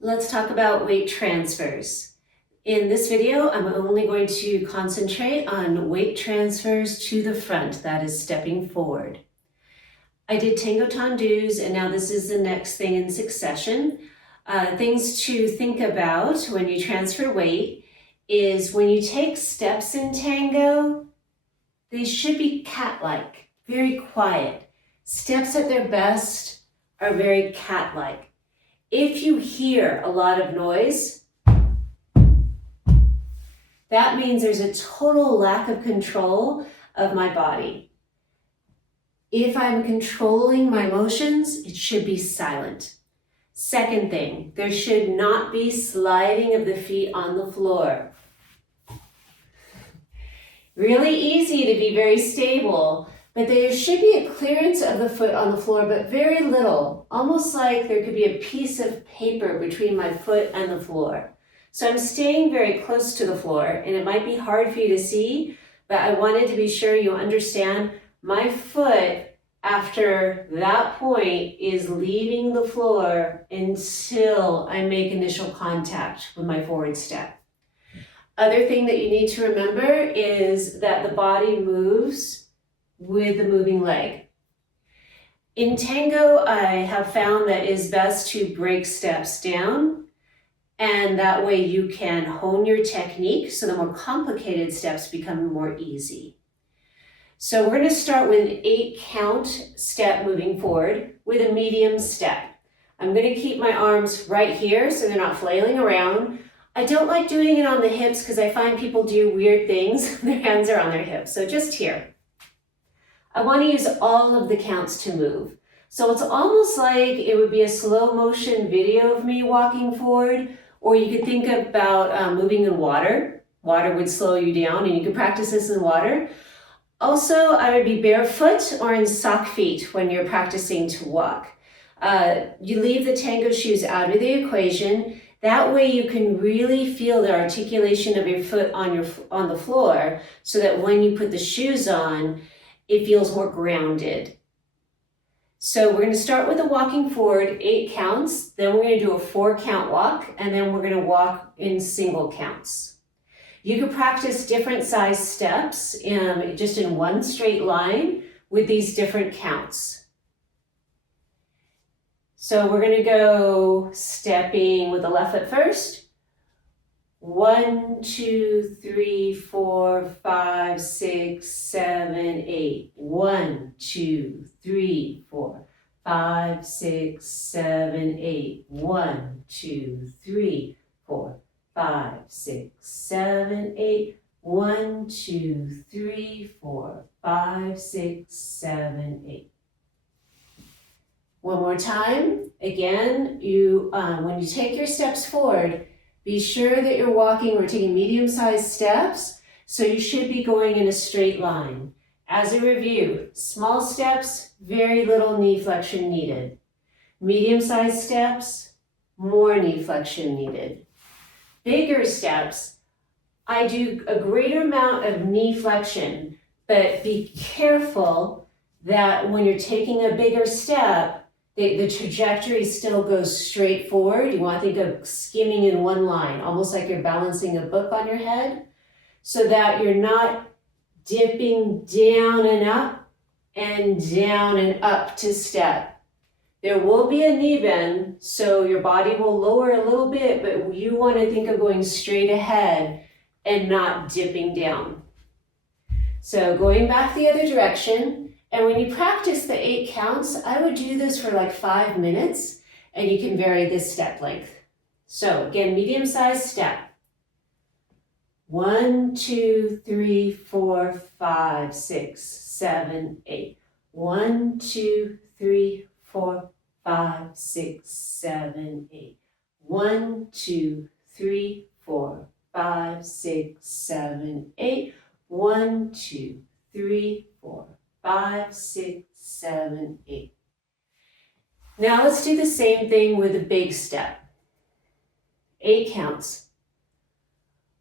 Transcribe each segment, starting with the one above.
Let's talk about weight transfers. In this video, I'm only going to concentrate on weight transfers to the front, that is stepping forward. I did Tango tendus, and now this is the next thing in succession. Things to think about when you transfer weight is when you take steps in Tango, they should be cat-like, very quiet. Steps at their best are very cat-like. If you hear a lot of noise, that means there's a total lack of control of my body. If I'm controlling my motions, it should be silent. Second thing, there should not be sliding of the feet on the floor. Really easy to be very stable, but there should be a clearance of the foot on the floor, but very little, almost like there could be a piece of paper between my foot and the floor. So I'm staying very close to the floor, and it might be hard for you to see, but I wanted to be sure you understand my foot after that point is leaving the floor until I make initial contact with my forward step. Other thing that you need to remember is that the body moves with the moving leg. In Tango, I have found that it is best to break steps down, and that way you can hone your technique so the more complicated steps become more easy. So we're going to start with an 8-count step moving forward with a medium step. I'm going to keep my arms right here so they're not flailing around. I don't like doing it on the hips because I find people do weird things. Their hands are on their hips, so just here. I want to use all of the counts to move. So it's almost like it would be a slow motion video of me walking forward, or you could think about moving in water. Water would slow you down, and you could practice this in water. Also, I would be barefoot or in sock feet when you're practicing to walk. You leave the Tango shoes out of the equation. That way you can really feel the articulation of your foot on the floor so that when you put the shoes on, it feels more grounded. So we're going to start with a walking forward, 8 counts, then we're going to do a 4-count walk, and then we're going to walk in single counts. You can practice different size steps just in one straight line with these different counts. So we're going to go stepping with the left foot first. 1, 2, 3, 4, 5, 6, 7, 8. 1, 2, 3, 4, 5, 6, 7, 8. 1, 2, 3, 4, 5, 6, 7, 8. 1, 2, 3, 4, 5, 6, 7, 8. One more time. Again, when you take your steps forward, be sure that you're walking or taking medium-sized steps, so you should be going in a straight line. As a review, small steps, very little knee flexion needed. Medium-sized steps, more knee flexion needed. Bigger steps, I do a greater amount of knee flexion, but be careful that when you're taking a bigger step, the trajectory still goes straight forward. You want to think of skimming in one line, almost like you're balancing a book on your head, so that you're not dipping down and up to step. There will be a knee bend, so your body will lower a little bit, but you want to think of going straight ahead and not dipping down. So going back the other direction. And when you practice the 8 counts, I would do this for like 5 minutes, and you can vary this step length. So again, medium-sized step. 1, 2, 3, 4, 5, 6, 7, 8. 1, 2, 3, 4, 5, 6, 7, 8. 1, 2, 3, 4, 5, 6, 7, 8. 1, 2, 3, 4, 5, 6, 7, 8. Now let's do the same thing with a big step. 8 counts.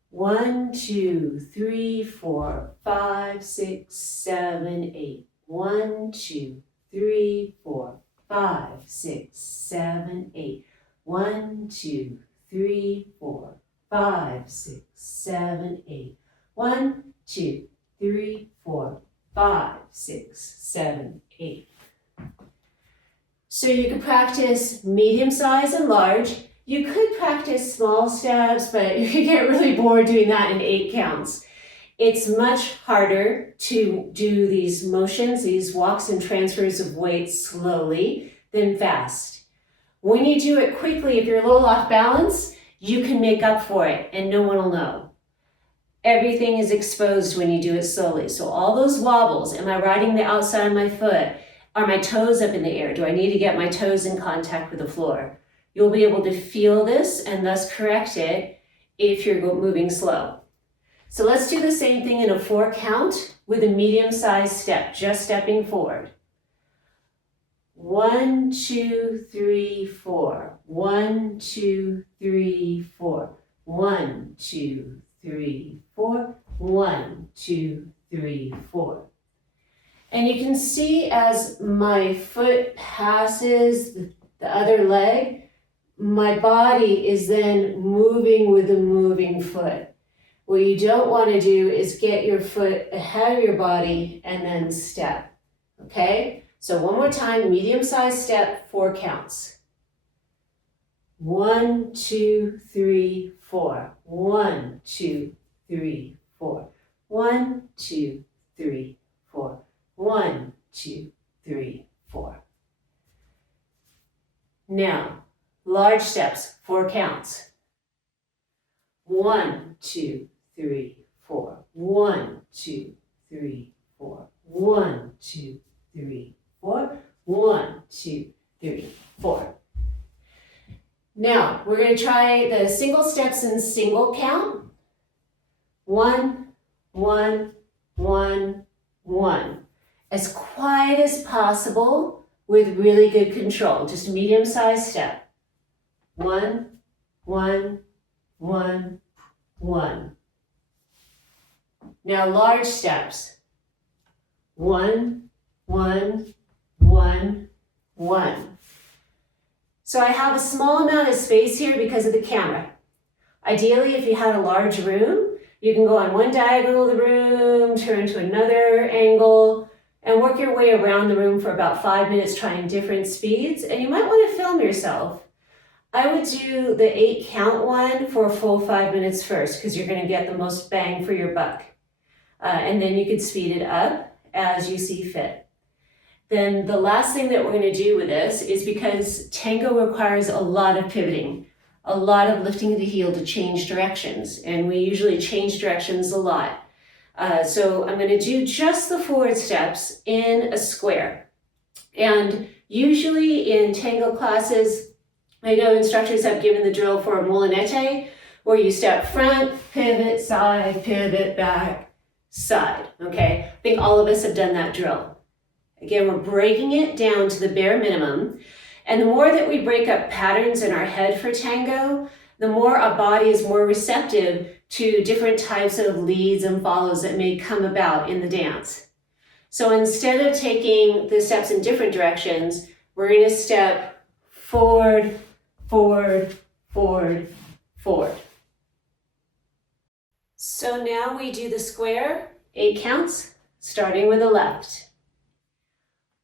1, 2, 3, 4, 5, 6, 7, 8. 1, 2, 3, 4, 5, 6, 7, 8. 1, 2, 3, 4, 5, 6, 7, 8. 1, 2, 3, 4, 5, 6, 7, 8. So you could practice medium size and large. You could practice small steps, but you could get really bored doing that in 8 counts. It's much harder to do these motions, these walks and transfers of weight slowly than fast. When you do it quickly, if you're a little off balance, you can make up for it and no one will know. Everything is exposed when you do it slowly. So all those wobbles, am I riding the outside of my foot? Are my toes up in the air? Do I need to get my toes in contact with the floor? You'll be able to feel this and thus correct it if you're moving slow. So let's do the same thing in a 4 count with a medium-sized step, just stepping forward. 1, 2, 3, 4. 1, 2, 3, 4. 1, 2, 3, 4. 1, 2, 3, 4. And you can see as my foot passes the other leg, my body is then moving with the moving foot. What you don't want to do is get your foot ahead of your body and then step, okay? So one more time, medium-sized step, 4 counts. 1, 2, 3, 4. 1, 2, 3, 4. 1, 2, 3, 4. 1, 2, 3, 4. Now, large steps, 4 counts. 1, 2, 3, 4. 1, 2, 3, 4. 1, 2, 3, 4. 1, 2, 3, 4. Now, we're going to try the single steps in single count. 1, 1, 1, 1. As quiet as possible with really good control. Just a medium-sized step. 1, 1, 1, 1. Now large steps. 1, 1, 1, 1. So I have a small amount of space here because of the camera. Ideally, if you had a large room, you can go on one diagonal of the room, turn to another angle, and work your way around the room for about 5 minutes trying different speeds. And you might want to film yourself. I would do the 8 count one for a full 5 minutes first because you're going to get the most bang for your buck. And then you could speed it up as you see fit. Then the last thing that we're going to do with this is because tango requires a lot of pivoting, a lot of lifting of the heel to change directions. And we usually change directions a lot. So I'm going to do just the forward steps in a square. And usually in tango classes, I know instructors have given the drill for a molinete, where you step front, pivot, side, pivot, back, side, okay? I think all of us have done that drill. Again, we're breaking it down to the bare minimum. And the more that we break up patterns in our head for tango, the more our body is more receptive to different types of leads and follows that may come about in the dance. So instead of taking the steps in different directions, we're going to step forward, forward, forward, forward. So now we do the square, 8 counts, starting with the left.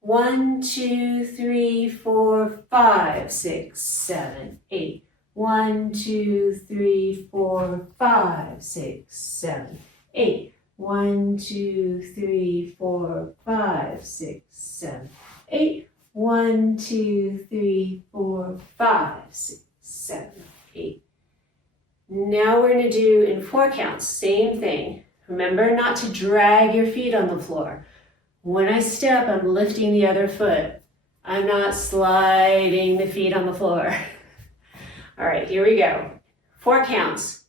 1, 2, 3, 4, 5, 6, 7, 8. 1, 2, 3, 4, 5, 6, 7, 8. 1, 2, 3, 4, 5, 6, 7, 8. 1, 2, 3, 4, 5, 6, 7, 8. Now we're going to do in 4 counts, same thing. Remember not to drag your feet on the floor. When I step, I'm lifting the other foot. I'm not sliding the feet on the floor. All right, here we go. 4 counts.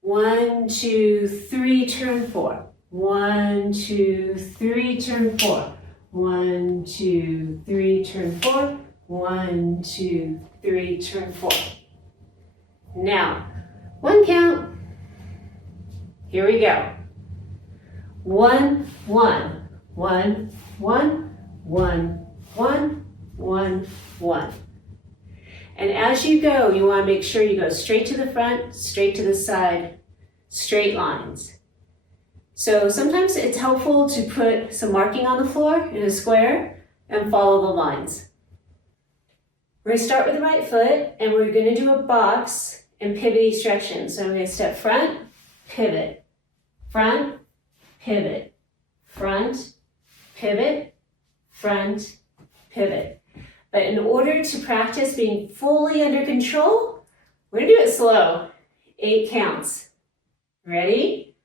1, 2, 3, turn 4. 1, 2, 3, turn 4. 1, 2, 3, turn 4. 1, 2, 3, turn 4. Now, 1 count. Here we go. 1, 1. 1, 1, 1, 1, 1, 1. And as you go, you want to make sure you go straight to the front, straight to the side, straight lines. So sometimes it's helpful to put some marking on the floor in a square and follow the lines. We're going to start with the right foot, and we're going to do a box and pivot each direction. So I'm going to step front, pivot, front, pivot, front, pivot, front, pivot. But in order to practice being fully under control, we're going to do it slow. 8 counts. Ready?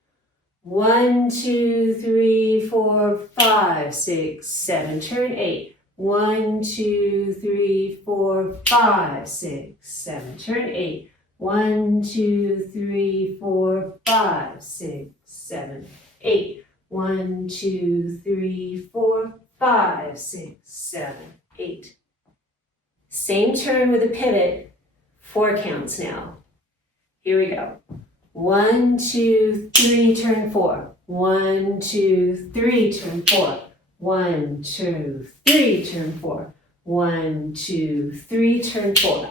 1, 2, 3, 4, 5, 6, 7. Turn 8. 1, 2, 3, 4, 5, 6, 7. Turn 8. 1, 2, 3, 4, 5, 6, 7, 8. 1, 2, 3, 4, 5, 6, 7, 8. Same turn with a pivot. 4 counts now. Here we go. 1, 2, 3, turn 4. 1, 2, 3, turn 4. 1, 2, 3, turn 4. 1, 2, 3, turn 4.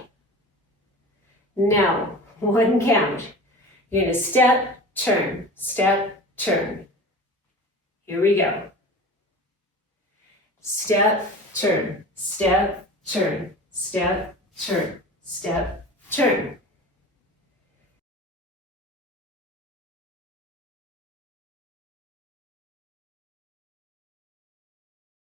Now, 1 count. You're going to step, turn, step, turn. Here we go. Step, turn, step, turn, step, turn, step, turn.